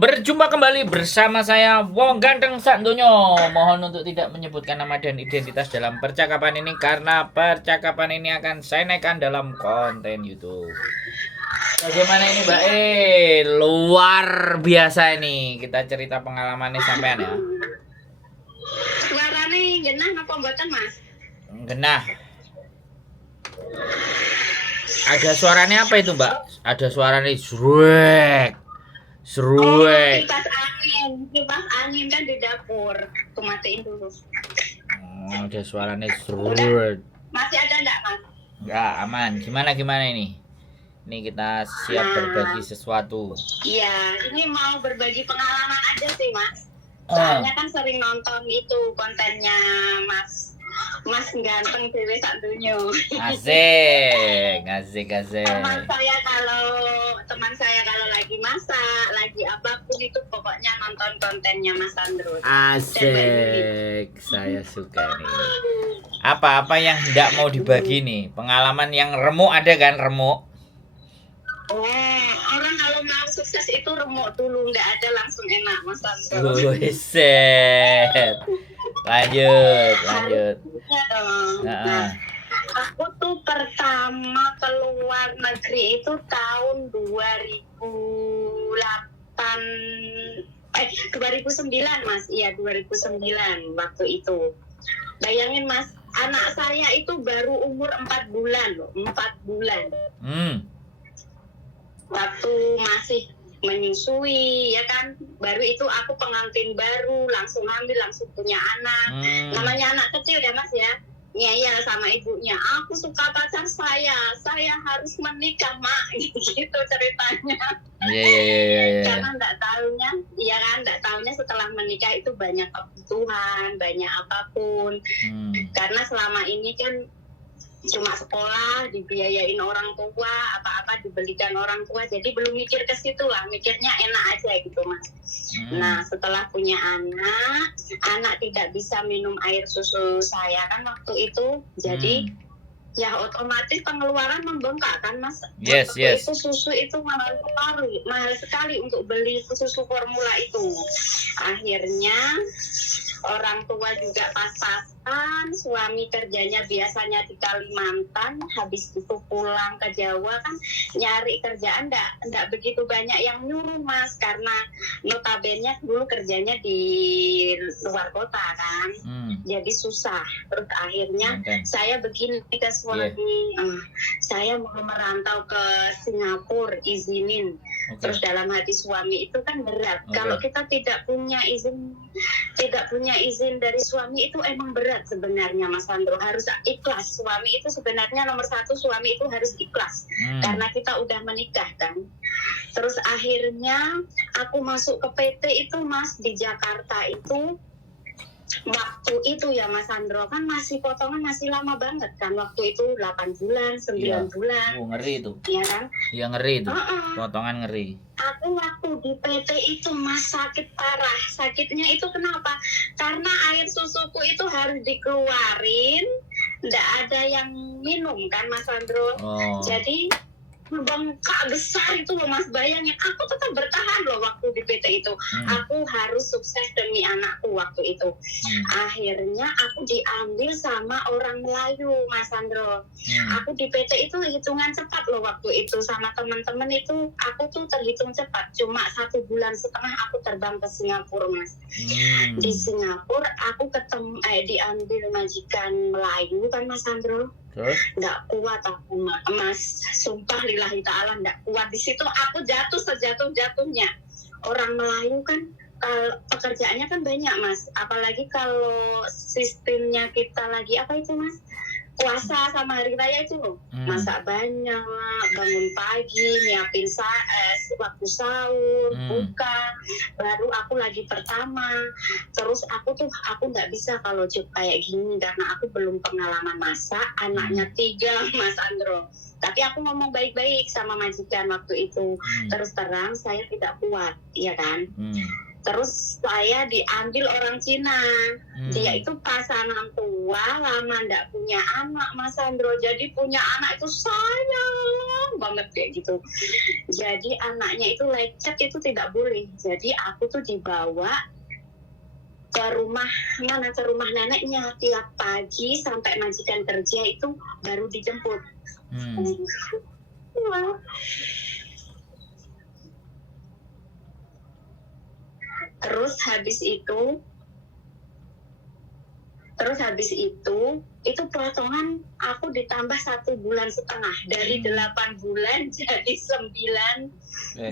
berjumpa kembali bersama saya Wong Ganteng Sak Donya. Mohon untuk tidak menyebutkan nama dan identitas dalam percakapan ini karena percakapan ini akan saya naikkan dalam konten YouTube. Bagaimana ini Mbak? Luar biasa ini. Kita cerita pengalamannya sampean ya. Suarane genah napa mboten, Mas? Genah. Ada suaranya apa itu, Mbak? Ada suaranya Sruek. Sruek. Kipas angin kan di dapur. Aku matiin dulu. Oh, ada suaranya Sruek. Masih ada enggak, Mas? Enggak, aman. Gimana ini? Ini kita siap berbagi sesuatu. Iya, ini mau berbagi pengalaman aja sih, Mas. Soalnya kan sering nonton itu kontennya Mas Ganteng Dewe Sak Donya. Asik. Teman saya kalau lagi masak, lagi apapun itu pokoknya nonton kontennya Mas Sandro. Asik. Saya suka nih. Apa yang hendak mau dibagi nih? Pengalaman yang remuk ada kan, remuk? Orang kalau mau sukses itu remuk dulu, nggak ada langsung enak, Mas Sandro. Buset. Lanjut. Nah, aku tuh pertama keluar negeri itu tahun 2009, Mas. Iya, 2009 waktu itu. Bayangin, Mas, anak saya itu baru umur 4 bulan loh, 4 bulan. Waktu masih menyusui ya kan, baru itu aku pengantin baru, langsung hamil, langsung punya anak. Namanya anak kecil ya, Mas ya. Iya sama ibunya, aku suka pacar saya harus menikah, Mak. Gitu ceritanya. Iya. Karena nggak taunya setelah menikah itu banyak kebutuhan, banyak apapun. Karena selama ini kan cuma sekolah dibiayain orang tua, apa-apa dibelikan orang tua, jadi belum mikir ke situ lah, mikirnya enak aja gitu, Mas. Nah, setelah punya anak tidak bisa minum air susu saya kan waktu itu, jadi ya otomatis pengeluaran membengkak kan, Mas. Yes. Itu susu itu mahal sekali untuk beli susu formula itu. Akhirnya orang tua juga pas-pasan, suami kerjanya biasanya di Kalimantan, habis itu pulang ke Jawa kan nyari kerjaan enggak begitu banyak yang nyuruh, Mas, karena notabene dulu kerjanya di luar kota kan. Jadi susah. Terus akhirnya saya begini ke suami, saya mau merantau ke Singapura, izinin. Terus dalam hati suami itu kan berat. Kalau kita tidak punya izin dari suami itu emang berat sebenarnya, Mas Sandro. Harus ikhlas. Suami itu sebenarnya nomor satu, suami itu harus ikhlas. Karena kita udah menikah kan. Terus akhirnya aku masuk ke PT itu, Mas, di Jakarta itu. Waktu itu ya, Mas Sandro, kan masih potongan masih lama banget kan. Waktu itu 8 bulan, 9 bulan. Ngeri itu. Iya kan? Iya, ngeri itu. Potongan ngeri. Aku waktu di PT itu, Mas, sakit parah. Sakitnya itu kenapa? Karena air susuku itu harus dikeluarin, nggak ada yang minum kan, Mas Sandro. Jadi bengkak besar itu loh, Mas. Bayangin, aku tetap bertahan loh waktu di PT itu. Aku harus sukses demi anakku waktu itu. Akhirnya aku diambil sama orang Melayu, Mas Sandro. Aku di PT itu hitungan cepat loh waktu itu. Sama teman-teman itu aku tuh terhitung cepat. Cuma 1,5 bulan aku terbang ke Singapura, Mas. Di Singapura aku diambil majikan Melayu kan, Mas Sandro. Terus? Nggak kuat aku, Mas, sumpah lillahi ta'ala nggak kuat. Di situ aku jatuh sejatuh-jatuhnya. Orang Melayu kan pekerjaannya kan banyak, Mas, apalagi kalau sistemnya kita lagi apa itu, Mas, puasa sama hari raya itu loh. Masak banyak, bangun pagi, nyiapin waktu sahur, buka, baru aku lagi pertama. Terus aku nggak bisa kalau job kayak gini karena aku belum pengalaman masak, anaknya 3, Mas Andro. Tapi aku ngomong baik-baik sama majikan waktu itu. Terus terang saya tidak kuat, iya kan. Terus saya diambil orang Cina. Dia itu pasangan tua, lama nggak punya anak, Mas Sandro. Jadi punya anak itu sayang banget kayak gitu. Jadi anaknya itu lecet itu tidak boleh. Jadi aku tuh dibawa ke rumah neneknya tiap pagi sampai majikan kerja itu baru dijemput. Terus habis itu potongan aku ditambah 1,5 bulan dari 8 bulan jadi 9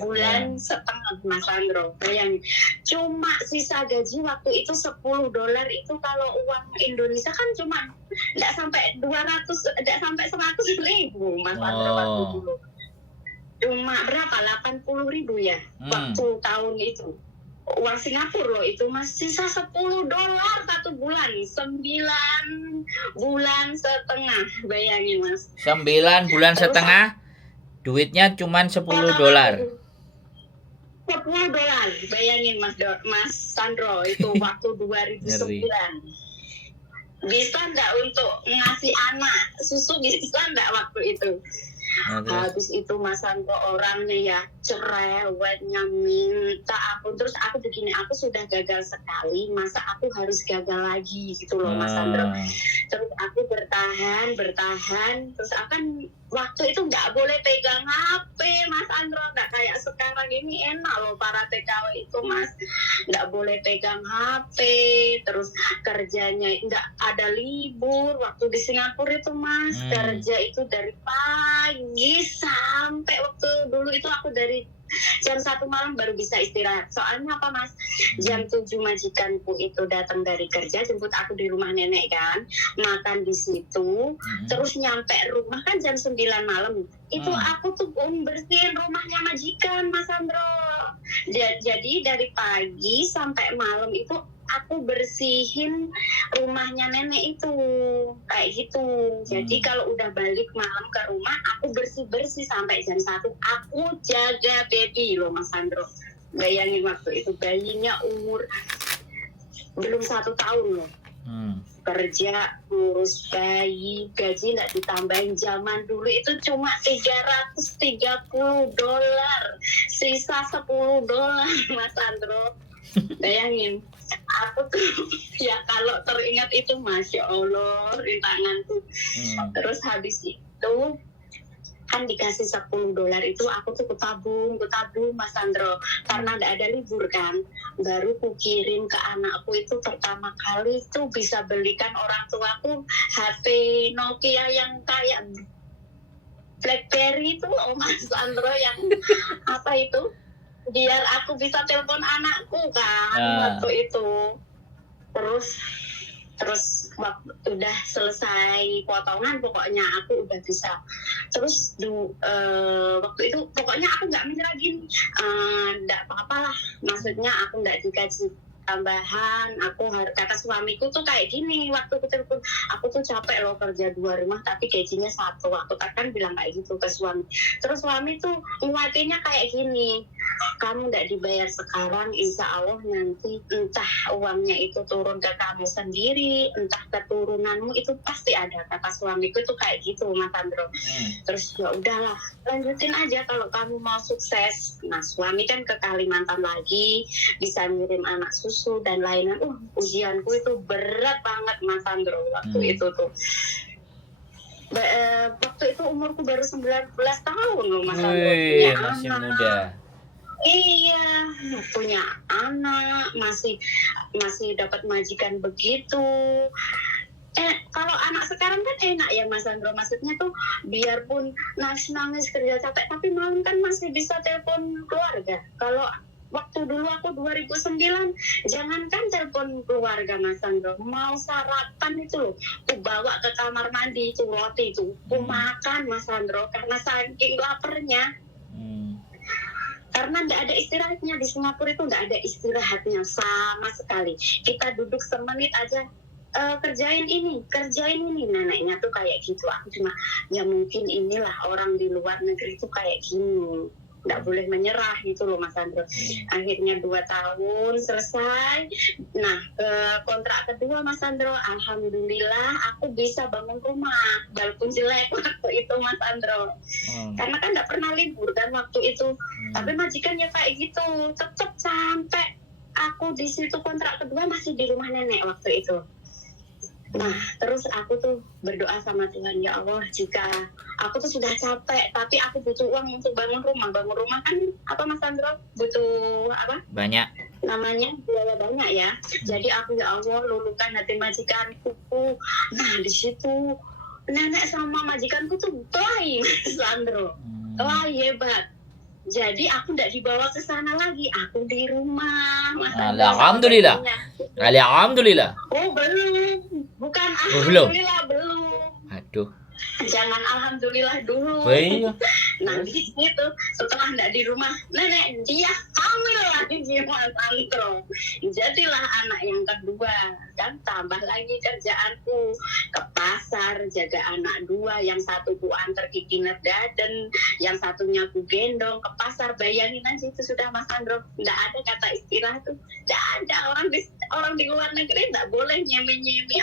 bulan setengah, Mas Sandro. Bayangin, cuma sisa gaji waktu itu $10 itu kalau uang Indonesia kan cuma nggak sampai 200, nggak sampai 100.000, Mas Sandro waktu dulu. Cuma berapa? 80.000 ya waktu tahun itu. Uang Singapura loh itu masih sisa $10 1 bulan, 9 bulan setengah, bayangin Mas. 9 bulan setengah, duitnya cuma $10. $10, bayangin Mas Sandro itu waktu 2009. Bisa nggak untuk ngasih anak susu, bisa nggak waktu itu? Habis itu Mas Sandro orangnya ya cerewetnya minta aku, terus aku begini, aku sudah gagal sekali, masa aku harus gagal lagi gitu loh Mas Sandro. Terus aku bertahan, terus akan waktu itu nggak boleh pegang HP Mas Sandro, nggak kayak sekarang ini enak loh para TKW itu Mas, nggak boleh pegang HP, terus kerjanya nggak ada libur waktu di Singapura itu Mas. Kerja itu dari pagi sampai waktu dulu itu aku dari jam 1 malam baru bisa istirahat. Soalnya apa Mas? Jam 7 majikanku itu datang dari kerja, jemput aku di rumah nenek kan, makan di situ, terus nyampe rumah kan jam 9 malam. Itu aku tuh bersihin rumahnya majikan Mas Sandro. Jadi dari pagi sampai malam itu aku bersihin rumahnya nenek itu kayak gitu. Jadi kalau udah balik malam ke rumah, aku bersih sampai jam 1. Aku jaga baby loh Mas Sandro. Bayangin waktu itu bayinya umur belum 1 tahun loh. Kerja ngurus bayi, gaji nggak ditambahin. Zaman dulu itu cuma $330, sisa $10 Mas Sandro. Bayangin, aku tuh ya kalau teringat itu Masya Allah rintanganku. Terus habis itu kan dikasih $10 itu aku tuh kutabung Mas Sandro, karena nggak ada libur kan. Baru kukirim ke anakku itu pertama kali tuh bisa belikan orang tuaku HP Nokia yang kayak BlackBerry itu Mas Sandro, yang apa itu, biar aku bisa telepon anakku kan waktu itu. Terus waktu udah selesai potongan pokoknya aku udah bisa. Terus waktu itu pokoknya aku nggak menyerah gini, nggak apa-apa lah, maksudnya aku nggak digaji tambahan. Aku harus, kata suamiku tuh kayak gini waktu aku telepon, aku tuh capek loh kerja 2 rumah tapi gajinya 1. Aku kan bilang kayak gitu ke suami. Terus suami tuh nguatinnya kayak gini, kamu nggak dibayar sekarang, insya Allah nanti entah uangnya itu turun ke kamu sendiri, entah keturunanmu itu pasti ada, kata suamiku itu kayak gitu Mas Sandro. Terus ya udahlah, lanjutin aja kalau kamu mau sukses. Nah suami kan ke Kalimantan lagi, bisa ngirim anak susu dan lain-lain. Ujianku itu berat banget Mas Sandro waktu itu tuh. Waktu itu umurku baru 19 tahun loh Mas Sandro. Masih muda. Iya, punya anak, masih dapat majikan begitu. Kalau anak sekarang kan enak ya Mas Sandro, maksudnya tuh biarpun nangis kerja capek, tapi malam kan masih bisa telepon keluarga. Kalau waktu dulu aku 2009, jangankan telepon keluarga Mas Sandro, mau sarapan itu loh, aku bawa ke kamar mandi itu roti itu, aku makan Mas Sandro, karena saking laparnya. Karena nggak ada istirahatnya di Singapura itu, nggak ada istirahatnya sama sekali. Kita duduk semenit aja, kerjain ini, neneknya tuh kayak gitu. Aku cuma ya mungkin inilah orang di luar negeri tuh kayak gini. nggak boleh menyerah gitu loh Mas Sandro. Akhirnya 2 tahun selesai. Nah kontrak kedua Mas Sandro, alhamdulillah aku bisa bangun rumah walaupun jelek waktu itu Mas Sandro. Karena kan nggak pernah libur kan waktu itu. Tapi majikannya kayak gitu, tetap sampai aku di situ kontrak kedua masih di rumah nenek waktu itu. Nah, terus aku tuh berdoa sama Tuhan, ya Allah, jika aku tuh sudah capek, tapi aku butuh uang untuk bangun rumah. Bangun rumah kan, apa Mas Sandro? Butuh apa? Banyak. Namanya biaya banyak ya. Jadi aku, ya Allah, luluhkan hati majikanku. Nah, di situ nenek sama majikanku tuh baik, Mas Sandro. Wah, hebat. Jadi aku tidak dibawa ke sana lagi, aku di rumah. Alhamdulillah. Alhamdulillah. Oh belum, bukan belum. alhamdulillah belum. Aduh. Jangan alhamdulillah dulu. Iya. Nah di situ setelah tidak di rumah, nenek dia hamil lagi Mas Sandro. Jadilah anak yang kedua, kan tambah lagi kerjaanku ke pasar, jaga anak 2, yang satu ku antar ke kindergarten, yang satunya ku gendong ke pasar. Bayangin aja itu sudah Mas Sandro, tidak ada kata istilah tuh, tidak ada. Orang di luar negeri tidak boleh nyemi-nyemi,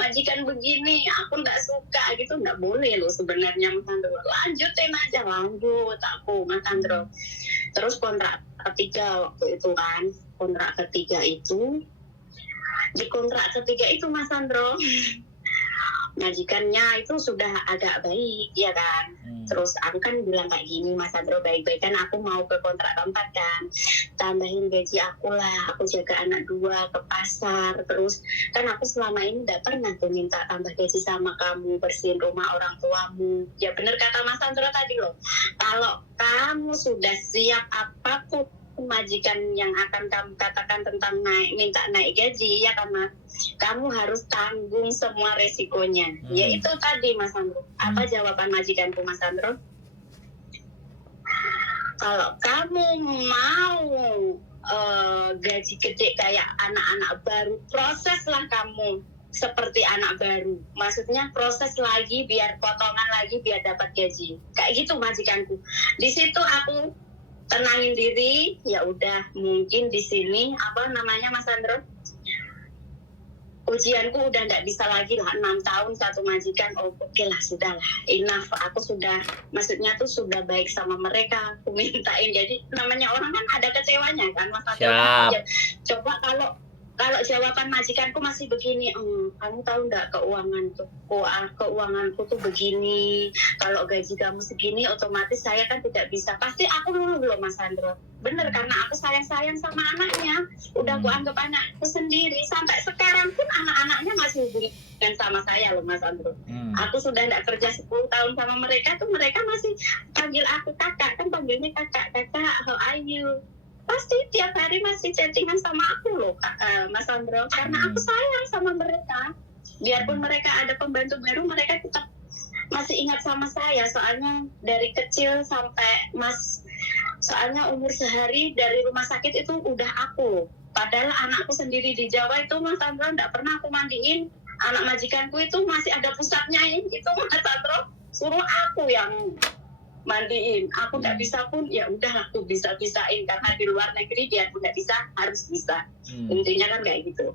majikan begini aku tidak suka gitu, tidak boleh loh sebenarnya Mas Sandro. Lanjutin aja, lanjut aku Mas Sandro. Terus kontrak ketiga waktu itu kan, kontrak ketiga itu, di kontrak ketiga itu Mas Sandro, majikannya itu sudah agak baik ya kan. Terus aku kan bilang kayak gini, Mas Sandro, baik-baik kan aku mau ke kontrak keempat kan, tambahin gaji aku lah, aku jaga anak 2 ke pasar. Terus kan aku selama ini tidak pernah tuh minta tambah gaji sama kamu, bersihin rumah orang tuamu. Ya bener kata Mas Sandro tadi loh, kalau kamu sudah siap apapun majikan yang akan kamu katakan tentang minta naik gaji, ya kan Mas, kamu harus tanggung semua resikonya. Yaitu tadi Mas Sandro. Apa jawaban majikanku Mas Sandro? Kalau kamu mau gaji gede kayak anak-anak baru, proseslah kamu seperti anak baru. Maksudnya proses lagi biar potongan lagi biar dapat gaji. Kayak gitu majikanku. Di situ aku tenangin diri, ya udah mungkin di sini apa namanya Mas Sandro, ujianku udah nggak bisa lagi lah, 6 tahun satu majikan. Oke lah, sudah lah, enough. Aku sudah, maksudnya tuh sudah baik sama mereka, aku mintain. Jadi namanya orang kan ada kecewanya kan Mas Sandro. Coba kalau jawaban majikanku masih begini, kamu tahu nggak keuanganku tuh begini, kalau gaji kamu segini otomatis saya kan tidak bisa. Pasti aku luluh loh Mas Sandro. Bener, karena aku sayang sama anaknya, udah aku anggap anakku sendiri. Sampai sekarang pun anak-anaknya masih hubungan sama saya loh Mas Sandro. Aku sudah nggak kerja 10 tahun sama mereka tuh, mereka masih panggil aku kakak, kan panggilnya kakak, how are you? Pasti tiap hari masih chattingan sama aku loh Mas Sandro, karena aku sayang sama mereka. Biarpun mereka ada pembantu baru, mereka tetap masih ingat sama saya. Soalnya dari kecil sampai soalnya umur sehari dari rumah sakit itu udah aku. Padahal anakku sendiri di Jawa itu Mas Sandro nggak pernah aku mandiin. Anak majikanku itu masih ada pusatnya itu Mas Sandro, suruh aku yang mandiin. Aku nggak bisa pun ya udah aku bisa-bisain, karena di luar negeri dia nggak bisa, harus bisa. Intinya kan kayak gitu.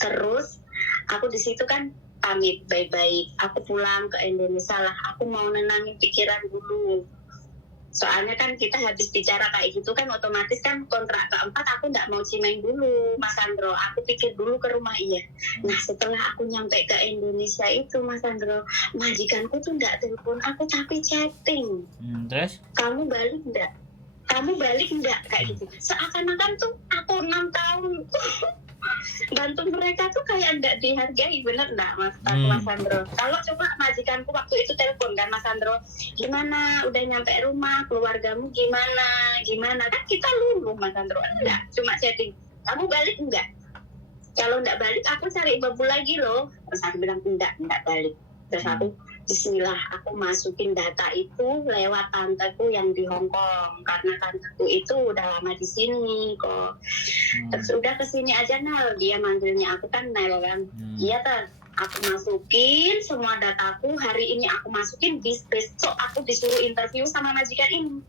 Terus aku di situ kan pamit baik-baik, aku pulang ke Indonesia lah, aku mau nenangin pikiran dulu. Soalnya kan kita habis bicara kayak gitu kan, otomatis kan kontrak keempat aku nggak mau cimeng dulu Mas Sandro, aku pikir dulu ke rumah. Iya. Nah setelah aku nyampe ke Indonesia itu Mas Sandro, majikanku tuh nggak telepon aku tapi chatting. Terus? Kamu balik nggak? Kayak gitu. Seakan-akan tuh aku 6 tahun bantu mereka tuh kayak nggak dihargai. Bener nggak Mas Sandro? Kalau coba majikanku waktu itu telepon kan Mas Sandro, gimana udah nyampe rumah, keluargamu gimana, kan kita luluh Mas Sandro. Enggak, cuma chatting, kamu balik enggak? Kalau nggak balik aku cari babu lagi loh. Terus aku bilang enggak balik. Terus aku bismillah, aku masukin data itu lewat tanteku yang di Hong Kong, karena tanteku itu udah lama di sini kok. Terus udah kesini aja Nal, dia manggilnya aku kan Nel kan. Iya Aku masukin semua dataku, hari ini aku masukin, besok aku disuruh interview sama majikan ini.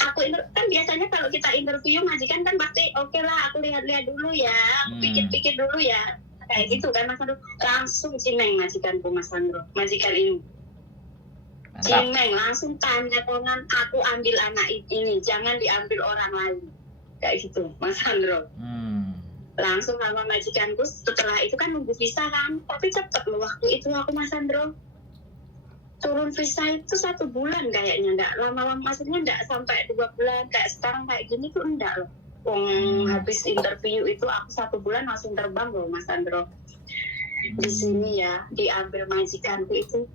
Kan biasanya kalau kita interview majikan kan pasti oke lah, aku lihat-lihat dulu ya, aku pikir-pikir dulu ya, kayak gitu kan Mas Sandro. Langsung cimeng majikanku Mas Sandro, majikan ini cimeng, langsung tanda tangan, aku ambil anak ini, jangan diambil orang lain, kayak gitu Mas Sandro. Langsung sama majikanku, setelah itu kan nunggu visa kan, tapi cepet loh waktu itu aku Mas Sandro. Turun visa itu 1 bulan kayaknya, nggak lama-lama, maksudnya nggak sampai 2 bulan kayak sekarang kayak gini tuh, enggak loh. Habis interview itu aku 1 bulan langsung terbang loh Mas Sandro. Di sini ya, diambil majikanku itu.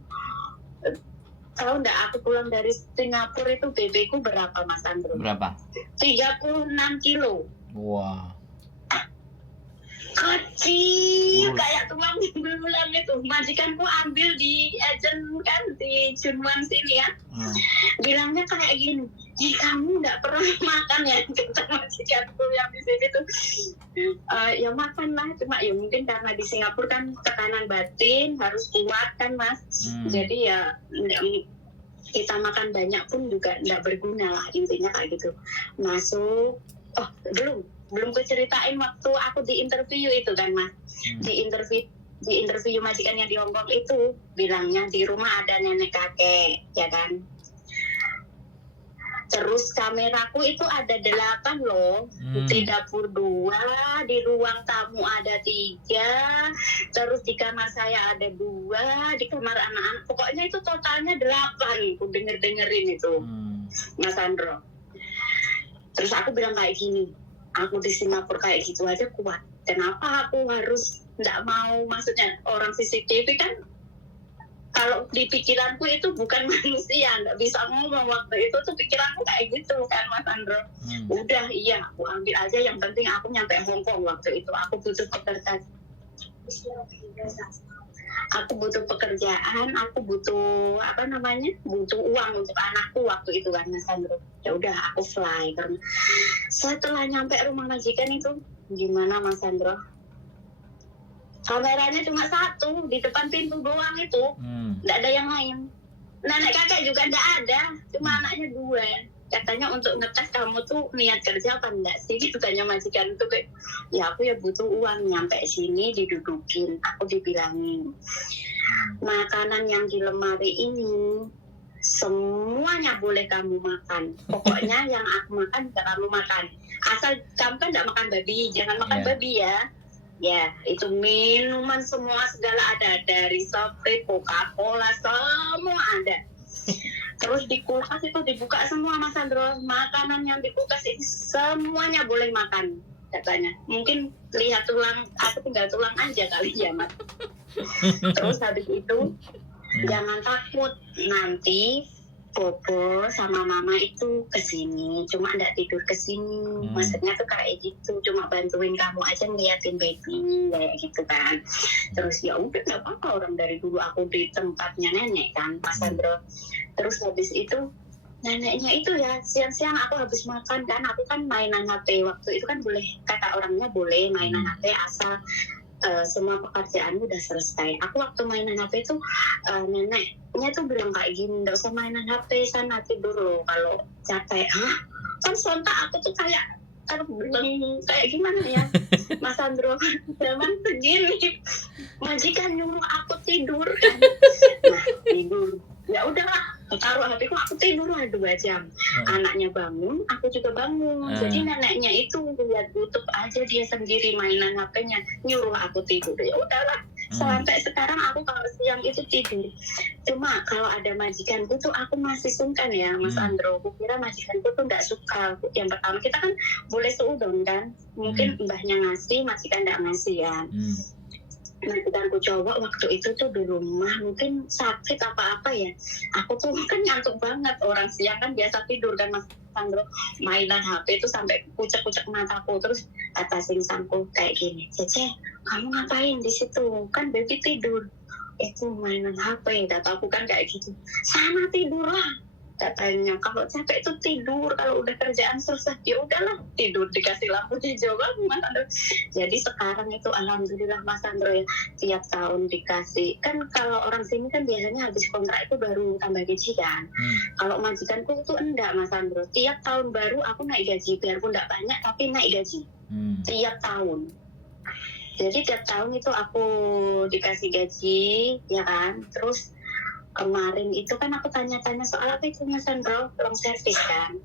Tahu nggak aku pulang dari Singapura itu BB ku berapa Mas Sandro? Berapa? 36 kilo. Wah. Kecil kayak tulang belulang itu. Majikanku ambil di agent kan di Junwan sini ya. Bilangnya kayak gini, kamu nggak pernah makan ya, kata majikanku yang di sini tuh. Ya makan lah, cuma ya mungkin karena di Singapura kan tekanan batin harus kuat kan Mas. Jadi ya kita makan banyak pun juga nggak berguna lah, intinya kayak gitu. Masuk, belum keceritain waktu aku di interview itu kan Mas. Di interview majikan yang di Hongkong itu, bilangnya di rumah ada nenek kakek, ya kan. Terus kameraku itu ada 8 loh, di dapur 2, di ruang tamu ada 3, terus di kamar saya ada 2, di kamar anak-anak, pokoknya itu totalnya 8, aku dengerin itu, Mas Sandro. Terus aku bilang kayak gini, aku di Singapura kayak gitu aja kuat, kenapa aku harus nggak mau, maksudnya orang CCTV kan kalau di pikiranku itu bukan manusia, nggak bisa ngomong waktu itu tuh, pikiranku kayak gitu kan Mas Andro. Udah iya, aku ambil aja, yang penting aku nyampe Hongkong waktu itu, aku butuh pekerjaan, aku butuh butuh uang untuk anakku waktu itu kan Mas Andro. Ya udah aku fly, karena setelah nyampe rumah majikan itu gimana Mas Andro, kameranya cuma 1 di depan pintu doang itu, nggak ada yang lain. Nenek kakek juga nggak ada, cuma anaknya 2. Katanya untuk ngetes kamu tuh niat kerja apa enggak sih, gitu tanya majikan itu. Kayak ya aku ya butuh uang, nyampe sini didudukin, aku dibilangin makanan yang di lemari ini semuanya boleh kamu makan, pokoknya yang aku makan gak kamu makan, asal kamu kan gak makan babi, jangan makan babi ya. Ya, itu minuman semua segala ada, dari Sprite, Coca-Cola, semua ada. Terus di kulkas itu dibuka semua Mas Sandro, makanan yang di kulkas itu semuanya boleh makan katanya. Mungkin lihat tulang, aku tinggal tulang aja kali ya Mas. Terus habis itu jangan takut, nanti Bobo sama Mama itu kesini, cuma nggak tidur kesini. Maksudnya tuh kayak gitu, cuma bantuin kamu aja ngeliatin baby kayak gitu kan. Terus ya udah nggak apa-apa, orang dari dulu aku di tempatnya nenek kan Mas Sandro. Terus habis itu neneknya itu ya siang-siang aku habis makan kan, aku kan mainan HP waktu itu kan, boleh kata orangnya boleh mainan HP asal semua pekerjaanmu udah selesai. Aku waktu mainan HP itu neneknya tuh bilang kayak gini, nggak usah mainan HP, sana tidur loh kalau capek. Kan sontak aku tuh kayak terbeleng, kayak gimana ya Mas Sandro, zaman segini majikan nyuruh aku tidur kan. Nah tidur, ya udahlah, taruh HP aku tidur lah 2 jam. Anaknya bangun, aku juga bangun. Jadi neneknya itu lihat YouTube aja dia sendiri mainan HP-nya, nyuruh aku tidur. Ya udahlah, sampai sekarang aku kalau siang itu tidur. Cuma kalau ada majikanku tuh aku masih sungkan ya Mas Andro. Aku kira majikanku tuh nggak suka. Yang pertama kita kan boleh seudon kan, mungkin mbahnya ngasih, majikan nggak ngasih ya. Majikanku cowok waktu itu tuh di rumah mungkin sakit apa-apa ya, aku tuh kan ngantuk banget, orang siang kan biasa tidur kan Mas Sandro, mainan HP itu sampai kucek-kucek mataku. Terus kata singsanku kayak gini, Cece kamu ngapain di situ, kan baby tidur. Itu mainan HP, kata aku kan kayak gitu, sana tidur lah, Katanya kalau capek itu tidur, kalau udah kerjaan selesai ya udahlah tidur, dikasih lampu hijau kan Mas Andro. Jadi sekarang itu alhamdulillah Mas Andro ya, tiap tahun dikasih, kan kalau orang sini kan biasanya habis kontrak itu baru tambah gaji kan. Kalau majikanku itu enggak Mas Andro, tiap tahun baru aku naik gaji, biarpun enggak banyak tapi naik gaji tiap tahun. Jadi tiap tahun itu aku dikasih gaji ya kan. Terus kemarin itu kan aku tanya-tanya soal apa itu Mas Andro, long service kan.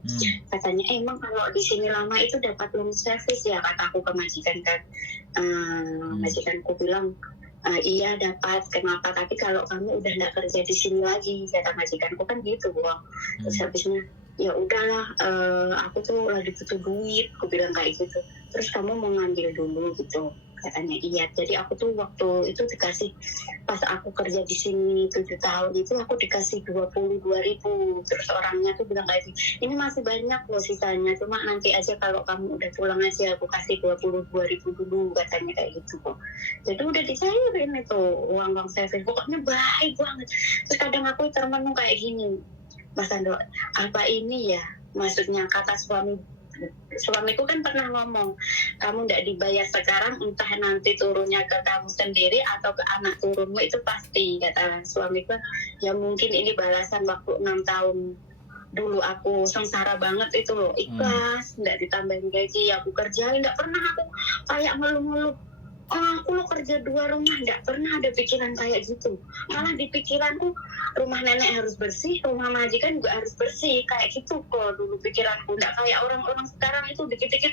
Katanya emang kalau di sini lama itu dapat long service ya, kataku ke majikan kan. Majikanku bilang iya dapat, kenapa, tapi kalau kamu udah nggak kerja di sini lagi, kata majikanku kan gitu. Terus habisnya ya udahlah, aku tuh lagi butuh duit, aku bilang kayak gitu. Terus kamu mau ngambil dulu gitu, katanya iya. Jadi aku tuh waktu itu dikasih, pas aku kerja di sini 7 tahun itu aku dikasih 22.000. Terus orangnya tuh bilang kayak gitu, ini masih banyak loh sisanya, cuma nanti aja kalau kamu udah pulang aja aku kasih 22.000 dulu, katanya kayak gitu kok. Jadi udah disairin itu uang service, pokoknya baik banget. Terus kadang aku termenung kayak gini, Mas Andro, apa ini ya maksudnya, kata suamiku kan pernah ngomong, kamu nggak dibayar sekarang, entah nanti turunnya ke kamu sendiri atau ke anak turunmu, itu pasti, kata suamiku. Ya mungkin ini balasan waktu 6 tahun dulu aku sengsara banget itu loh, ikhlas, nggak ditambahin gaji, aku kerjain, nggak pernah aku kayak ngeluh-ngeluh, aku lo kerja 2 rumah, nggak pernah ada pikiran kayak gitu. Malah di pikiranku rumah nenek harus bersih, rumah majikan juga harus bersih, kayak gitu kok dulu pikiranku. Nggak kayak orang-orang sekarang itu dikit-dikit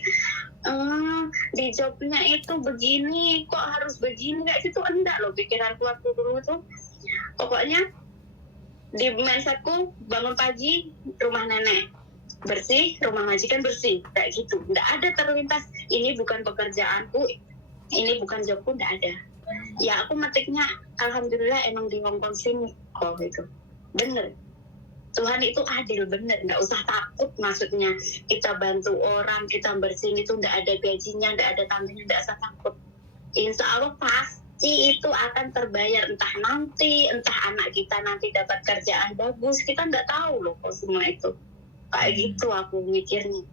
di jobnya itu begini, kok harus begini, kayak gitu. Enggak loh pikiranku waktu dulu tuh. Pokoknya di mindsetku bangun pagi rumah nenek bersih, rumah majikan bersih, kayak gitu. Nggak ada terlintas ini bukan pekerjaanku, ini bukan jobku, nggak ada. Ya aku metiknya alhamdulillah emang di Hongkong sini kok gitu. Bener, Tuhan itu adil, bener, nggak usah takut. Maksudnya kita bantu orang, kita bersihin itu nggak ada gajinya, nggak ada tambahnya, nggak usah takut. Insya Allah pasti itu akan terbayar, entah nanti, entah anak kita nanti dapat kerjaan bagus, kita nggak tahu loh kok semua itu. Kayak gitu aku mikirnya.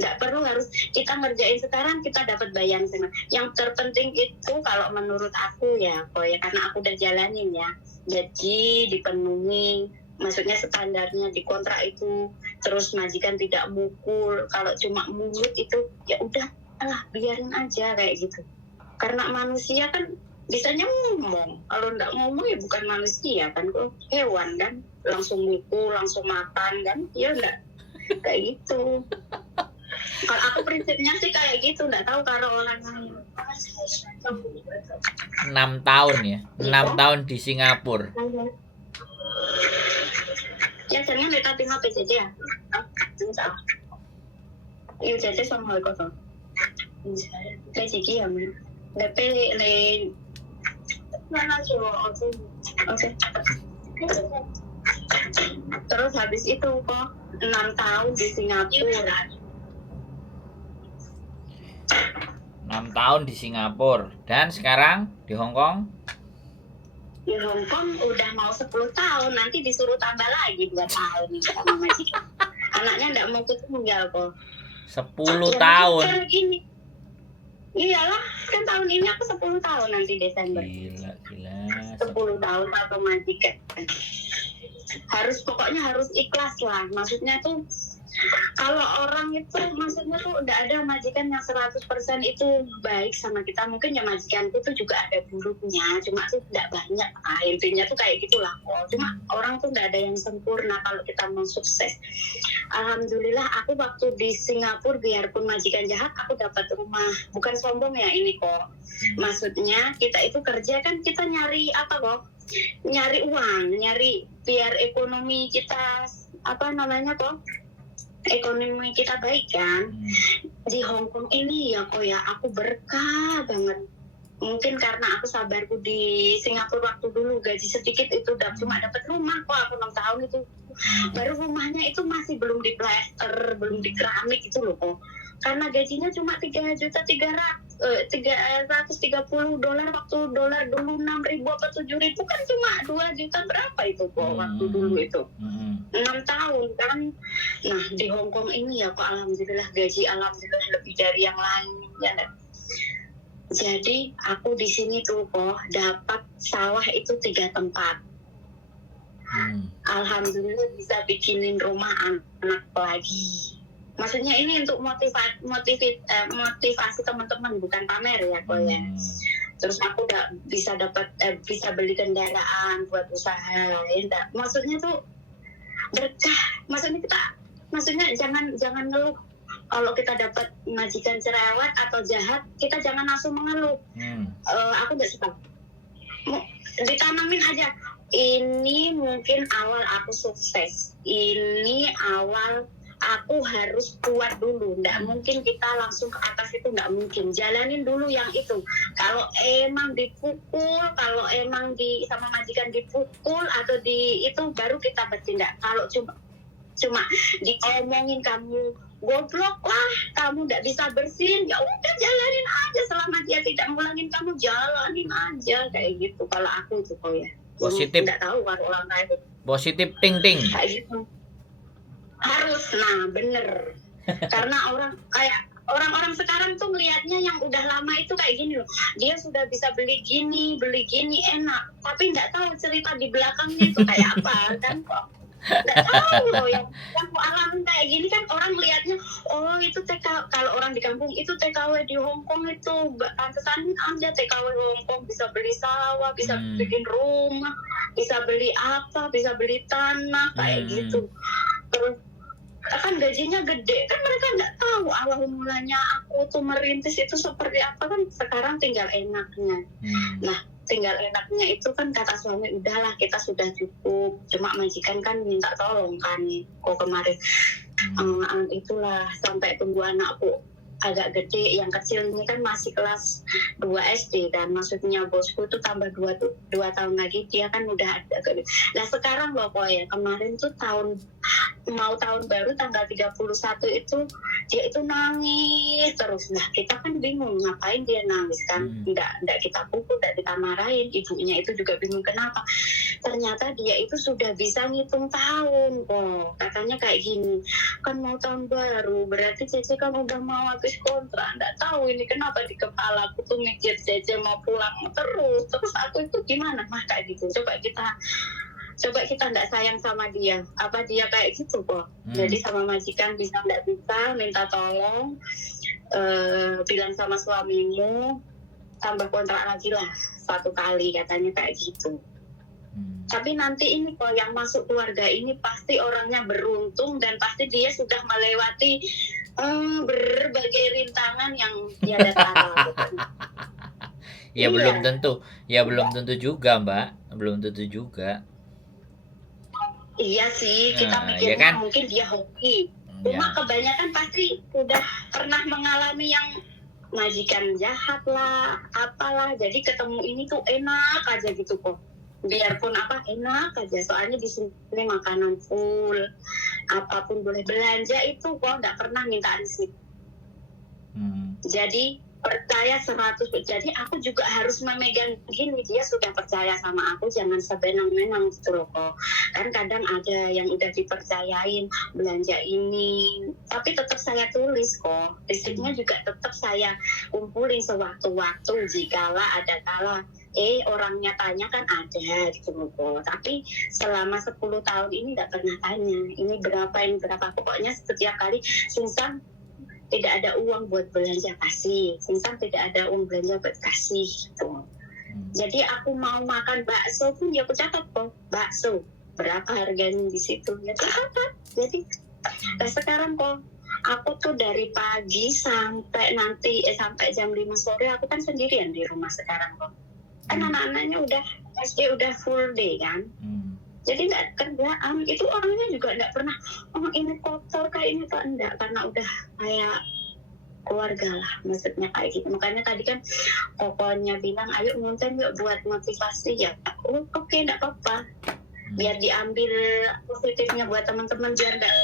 Nggak perlu harus kita ngerjain sekarang kita dapat bayaran sama. Yang terpenting itu kalau menurut aku ya, kok ya, karena aku udah jalanin ya, jadi dipenuhi, maksudnya standarnya di kontrak itu, terus majikan tidak mukul. Kalau cuma mulut itu ya udah lah, biarin aja kayak gitu. Karena manusia kan bisanya ngomong, kalau nggak ngomong ya bukan manusia kan, kok hewan kan, langsung mukul, langsung makan kan, ya enggak kayak gitu. Kalau aku prinsipnya sih kayak gitu, nggak tahu kalau orang lain. 6 tahun ya, 6 tahun di Singapura. Ya jangan lihat tengok PJJ ya. Yêu trẻ chết xong rồi có rồi. Đây chỉ kia mà. Le Oke. Terus habis itu kok 6 tahun di Singapura. 6 tahun di Singapura dan sekarang di Hong Kong. Di Hong Kong udah mau 10 tahun, nanti disuruh tambah lagi 2 tahun nih sama majikan. Anaknya enggak mau ketinggal kok. 10 tahun. Gini. Iyalah, kan tahun ini aku 10 tahun nanti Desember. Gila. 10 tahun atau majikan. Pokoknya harus ikhlas lah. Maksudnya tuh kalau orang itu maksudnya tuh udah ada majikan yang 100% itu baik sama kita, mungkin ya majikanku tuh juga ada buruknya, cuma tuh tidak banyak. Intinya tuh kayak gitulah kok. Cuma orang tuh nggak ada yang sempurna kalau kita mau sukses. Alhamdulillah aku waktu di Singapura biarpun majikan jahat aku dapat rumah. Bukan sombong ya ini kok. Maksudnya kita itu kerja kan kita nyari apa kok? Nyari uang, nyari biar ekonomi kita ekonomi kita baik kan. Di Hong Kong ini ya kok ya aku berkah banget. Mungkin karena aku sabarku di Singapura waktu dulu gaji sedikit itu cuma dapat rumah kok aku 6 tahun itu. Baru rumahnya itu masih belum diplaster, belum dikeramik itu loh kok. karena gajinya cuma $3.330 waktu dolar dulu 6.000 apa 7.000 kan cuma 2 juta berapa itu kok waktu dulu itu 6 tahun kan. Nah di Hong Kong ini ya kok alhamdulillah gaji alhamdulillah lebih dari yang lain ya. Jadi aku di sini tuh kok dapat sawah itu 3 tempat. Alhamdulillah bisa bikinin rumah anak lagi. Maksudnya ini untuk motivasi teman-teman, bukan pamer ya kok ya. Terus aku udah bisa bisa beli kendaraan buat usaha ya enggak. Maksudnya tuh berkah. Maksudnya jangan ngeluh. Kalau kita dapat majikan cerewet atau jahat, kita jangan langsung mengeluh. Aku nggak suka. Ditanamin aja. Ini mungkin awal aku sukses. Ini awal aku harus kuat dulu. Nggak mungkin kita langsung ke atas itu, nggak mungkin. Jalanin dulu yang itu. Kalau emang dipukul, kalau emang sama majikan dipukul atau itu baru kita bertindak. Kalau cuma diomongin kamu goblok lah, kamu nggak bisa bersin, ya udah jalanin aja selama dia tidak ngulangin kamu, jalanin aja kayak gitu. Kalau aku itu kok ya positif, nggak tahu kalau orang lain positif ting kayak gitu harus. Nah bener karena orang-orang sekarang tuh melihatnya yang udah lama itu kayak gini loh, dia sudah bisa beli gini enak, tapi nggak tahu cerita di belakangnya itu kayak apa kan kok. Nggak tahu loh yang aku alamin kayak gini kan. Orang melihatnya oh itu kalau orang di kampung itu TKW di Hong Kong itu pantesan aja TKW Hong Kong bisa beli sawah, bisa bikin rumah, bisa beli apa, bisa beli tanah kayak gitu. Terus kan gajinya gede kan, mereka nggak tahu awal mulanya aku tuh merintis itu seperti apa kan. Sekarang tinggal enaknya. Nah tinggal enaknya itu kan kata suami udahlah kita sudah cukup, cuma majikan kan minta tolong kan kok kemarin itulah sampai tunggu anakku agak gede, yang kecil ini kan masih kelas 2 SD dan maksudnya bosku tuh tambah 2 tahun lagi dia kan udah agak gede. Nah sekarang loh kok ya kemarin tuh mau tahun baru tanggal 31 itu dia itu nangis terus. Nah kita kan bingung ngapain dia nangis kan, enggak kita pukul, enggak kita marahin. Ibunya itu juga bingung kenapa. Ternyata dia itu sudah bisa ngitung tahun kok. Katanya kayak gini, kan mau tahun baru berarti Cece kan udah mau habis kontrak. Enggak tahu ini kenapa di kepala aku tuh mikir Cece mau pulang terus aku itu gimana mah kayak gitu. Coba kita nggak sayang sama dia, apa dia kayak gitu kok. Jadi sama majikan bisa nggak bisa minta tolong, bilang sama suamimu tambah kontrak lagi lah 1 kali katanya kayak gitu. Tapi nanti ini kok yang masuk keluarga ini pasti orangnya beruntung dan pasti dia sudah melewati berbagai rintangan yang dia datang. Ya belum tentu, belum tentu juga Mbak, belum tentu juga. Iya sih, kita mikirnya kan? mungkin dia hoki. Cuma kebanyakan pasti udah pernah mengalami yang majikan jahat lah, apalah. Jadi ketemu ini tuh enak aja gitu kok. Biarpun apa enak aja. Soalnya di sini makanan full, apapun boleh belanja itu kok nggak pernah minta risik. Jadi percaya 100%. Jadi aku juga harus memegang gini, dia sudah percaya sama aku, jangan sebenang-benang gitu loh kok. Kan kadang ada yang udah dipercayain belanja ini, tapi tetap saya tulis kok. Risiknya juga tetap saya kumpulin sewaktu-waktu jikalau ada kala orangnya tanya kan ada gitu loh kok. Tapi selama 10 tahun ini nggak pernah tanya ini berapa. Pokoknya setiap kali Susan tidak ada uang buat belanja kasih, Susan tidak ada uang belanja buat kasih gitu. Jadi aku mau makan bakso pun dia aku catat kok, bakso berapa harganya di situ ya catat. Jadi sekarang kok aku tuh dari pagi sampai jam 5 sore aku kan sendirian di rumah sekarang kok. Kan anak-anaknya udah SD udah full day kan. Jadi nggak kerjaan, itu orangnya juga nggak pernah ini kotor kayak ini kok enggak, karena udah kayak keluarga lah maksudnya kayak gitu. Makanya tadi kan pokoknya bilang ayo ngonten yuk buat motivasi ya. Oke, nggak apa-apa, biar diambil positifnya buat teman-teman biar nggak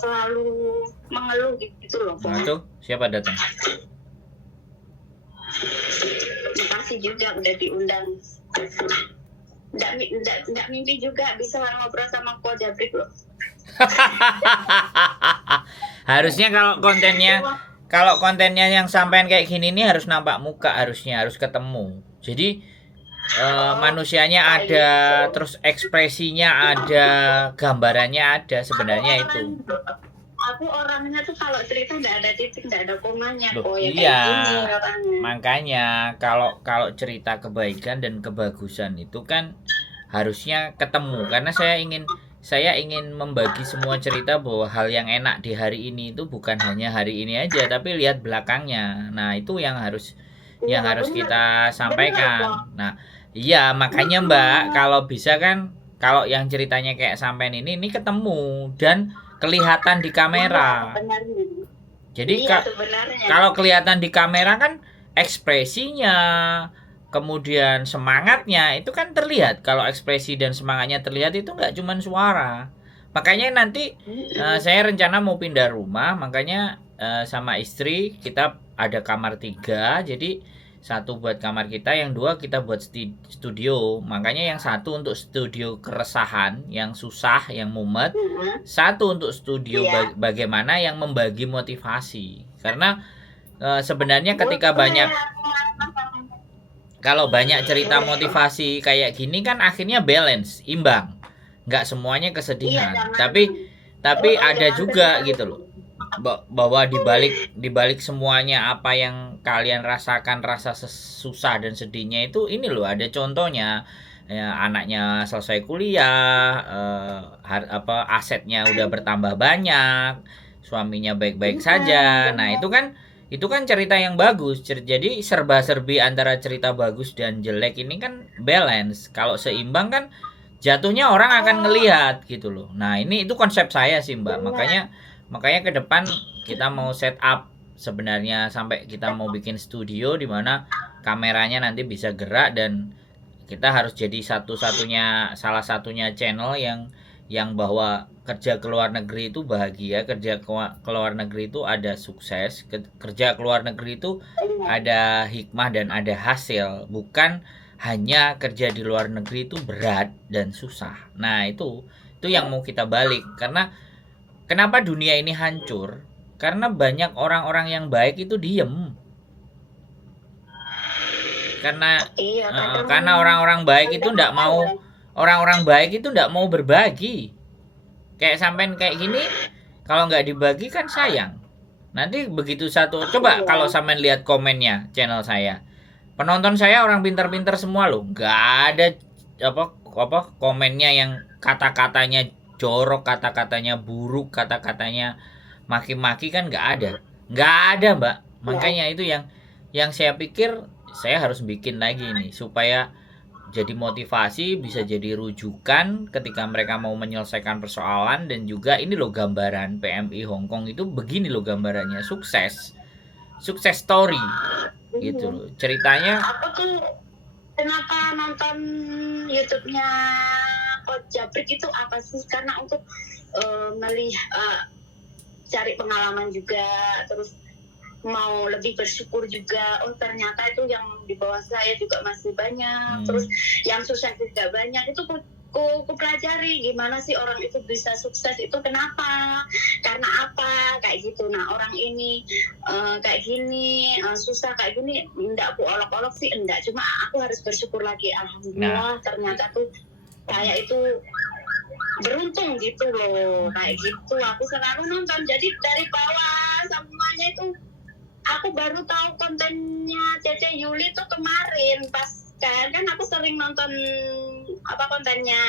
selalu mengeluh gitu loh. Nah, tuh siapa datang? Makasih juga udah diundang. Nggak mimpi juga bisa ngobrol sama Ko Jabrik loh. Harusnya kalau kontennya yang sampean kayak gini nih harus nampak muka, harus ketemu. Jadi manusianya ada, terus ekspresinya ada, gambarannya ada, sebenarnya itu. Aku orangnya tuh kalau cerita nggak ada titik, nggak ada komanya. Loh, Ya iya, kayak gini orangnya. makanya kalau cerita kebaikan dan kebagusan itu kan harusnya ketemu, karena saya ingin membagi semua cerita bahwa hal yang enak di hari ini itu bukan hanya hari ini aja, tapi lihat belakangnya. Nah, itu yang harus Bener. kita sampaikan. Nah, iya, makanya Mbak, kalau bisa kan, kalau yang ceritanya kayak sampean ini ketemu dan kelihatan di kamera. Jadi Iya, sebenarnya. kalau kelihatan di kamera kan ekspresinya, kemudian semangatnya itu kan terlihat. Kalau ekspresi dan semangatnya terlihat itu nggak cuma suara. Makanya nanti saya rencana mau pindah rumah, makanya sama istri kita ada kamar 3, jadi satu buat kamar kita, yang 2 kita buat studio. Makanya yang satu untuk studio keresahan, yang susah, yang mumet. Satu untuk studio bagaimana yang membagi motivasi. Karena sebenarnya ketika kalau banyak cerita motivasi kayak gini kan akhirnya balance, imbang. Nggak semuanya kesedihan. Tapi ada juga gitu loh, bahwa dibalik semuanya apa yang kalian rasakan, rasa susah dan sedihnya itu, ini loh ada contohnya. Ya, anaknya selesai kuliah, asetnya udah bertambah banyak, suaminya baik-baik saja. Nah, itu kan cerita yang bagus. Jadi serba-serbi antara cerita bagus dan jelek ini kan balance. Kalau seimbang kan jatuhnya orang akan ngelihat gitu loh. Nah, itu konsep saya sih, Mbak. Makanya ke depan kita mau set up sebenarnya sampai kita mau bikin studio di mana kameranya nanti bisa gerak, dan kita harus jadi salah satunya channel yang bahwa kerja ke luar negeri itu bahagia, kerja ke luar negeri itu ada sukses, kerja ke luar negeri itu ada hikmah dan ada hasil, bukan hanya kerja di luar negeri itu berat dan susah. Nah, itu yang mau kita balik. Karena kenapa dunia ini hancur? Karena banyak orang-orang yang baik itu diem. Karena orang-orang baik itu enggak mau berbagi. Kayak sampean kayak gini, kalau nggak dibagi kan sayang. Nanti begitu coba kalau sampean lihat komennya channel saya, penonton saya orang pintar-pintar semua loh, nggak ada komennya yang kata-katanya jorok, kata-katanya buruk, kata-katanya maki-maki, kan nggak ada Mbak. Makanya itu yang saya pikir saya harus bikin lagi nih, supaya jadi motivasi, bisa jadi rujukan ketika mereka mau menyelesaikan persoalan. Dan juga ini loh gambaran PMI Hong Kong itu begini loh gambarannya, sukses story gitu loh ceritanya. Aku tuh kenapa nonton YouTube-nya Coach Jabrik itu apa sih? Karena untuk melihat, cari pengalaman juga, terus mau lebih bersyukur juga. Oh, ternyata itu yang di bawah saya juga masih banyak, terus yang susah juga banyak. Itu ku pelajari gimana sih orang itu bisa sukses itu, kenapa, karena apa, kayak gitu. Nah, orang ini kayak gini, susah kayak gini, enggak aku olok-olok sih, enggak, cuma aku harus bersyukur lagi. Alhamdulillah, ternyata tuh saya itu beruntung gitu loh, kayak gitu. Aku selalu nonton, jadi dari bawah semuanya itu aku baru tahu kontennya Cece Yuli tuh kemarin pas kan aku sering nonton kontennya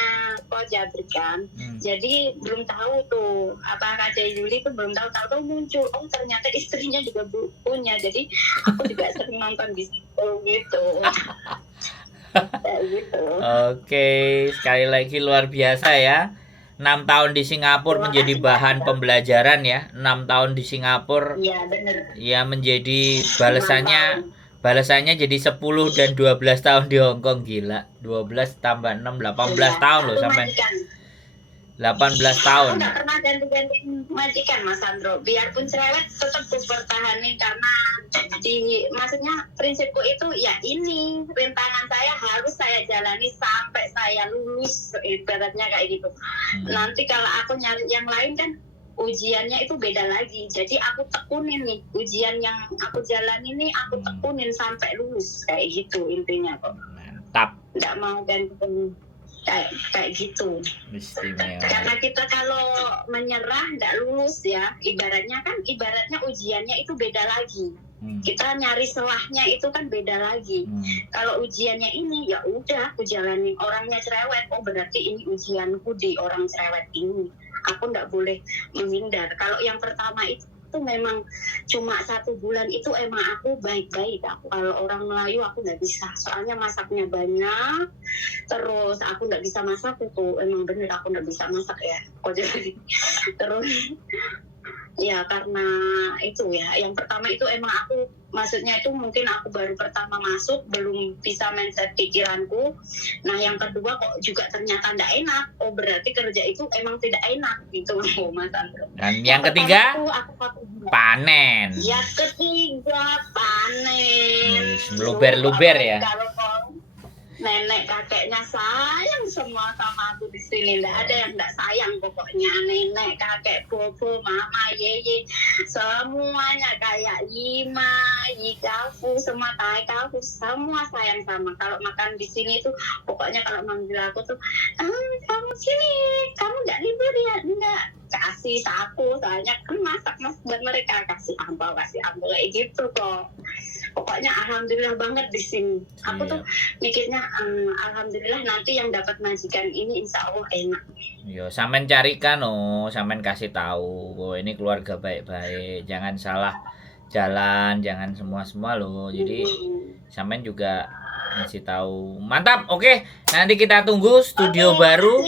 Coach Jabrik kan. Jadi belum tahu tuh apa Cece Yuli tuh belum tahu muncul, oh ternyata istrinya juga punya. Jadi aku juga sering nonton di situ gitu. Gitu. Oke, sekali lagi luar biasa ya. 6 tahun di Singapura menjadi bahan pembelajaran ya. 6 tahun di Singapura. Iya, benar. Ya, menjadi balasannya jadi 10 dan 12 tahun di Hong Kong. Gila. 12 tambah 6 18 tahun loh sampai. 18 Aku tahun. nggak pernah ganti-ganti majikan Mas Sandro. Biarpun cerewet tetap ku pertahanin karena maksudnya prinsipku itu ya ini rintangan saya harus saya jalani sampai saya lulus ibaratnya kayak gitu. Nanti kalau aku nyari yang lain kan ujiannya itu beda lagi. Jadi aku tekunin nih ujian yang aku jalani nih aku tekunin sampai lulus kayak gitu intinya kok. Mantap. Nggak mau ganti kayak gitu. Istimewa. Karena kita kalau menyerah nggak lulus ya, ibaratnya ujiannya itu beda lagi. Kita nyari selahnya itu kan beda lagi. Kalau ujiannya ini ya udah aku jalanin. Orangnya cerewet, oh berarti ini ujianku di orang cerewet ini. Aku nggak boleh menghindar. Kalau yang pertama itu memang cuma 1 bulan itu emang aku baik-baik. Aku kalau orang Melayu aku nggak bisa, soalnya masaknya banyak. Terus aku nggak bisa masak itu emang bener aku nggak bisa masak ya. Terus ya karena itu ya yang pertama itu emang aku maksudnya itu mungkin aku baru pertama masuk belum bisa mindset pikiranku. Nah yang kedua kok juga ternyata nggak enak, oh berarti kerja itu emang tidak enak gitu loh Mas Andro. Dan yang ketiga panen. Yang ketiga panen. Luber-luber ya. Kalau nenek kakeknya sayang semua sama aku di sini, nggak ada yang nggak sayang pokoknya. Nenek kakek bobo mama yeye semuanya kayak Yima Yikafu semua Taikafu semua sayang sama. Kalau makan di sini tuh pokoknya kalau manggil aku tuh kamu sini kamu nggak libur ya nggak kasih saku soalnya kan masak buat mereka kasih ampau kayak gitu kok. Pokoknya alhamdulillah banget di sini. Aku tuh mikirnya alhamdulillah nanti yang dapat majikan ini insya Allah enak. Yo, sampean carikan sampean kasih tahu. Oh, ini keluarga baik-baik. Jangan salah jalan, jangan semua loh. Jadi sampean juga ngasih tahu. Mantap. Oke, nanti kita tunggu studio baru.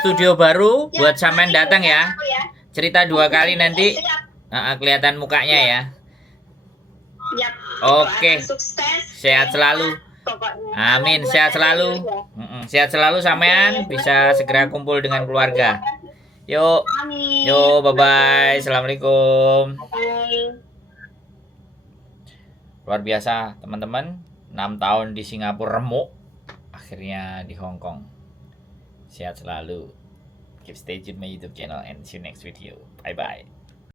Studio baru buat sampean datang ya. Cerita 2 kali nanti. Kelihatan mukanya ya. Yap. Oke. Sukses. Sehat selalu. Amin, sehat selalu. Sehat selalu sampean, bisa segera kumpul dengan keluarga. Yuk. Amin. Yuk, bye-bye. Assalamualaikum. Bye. Luar biasa, teman-teman. 6 tahun di Singapura remuk, akhirnya di Hong Kong. Sehat selalu. Keep stay tune my YouTube channel and see you next video. Bye-bye.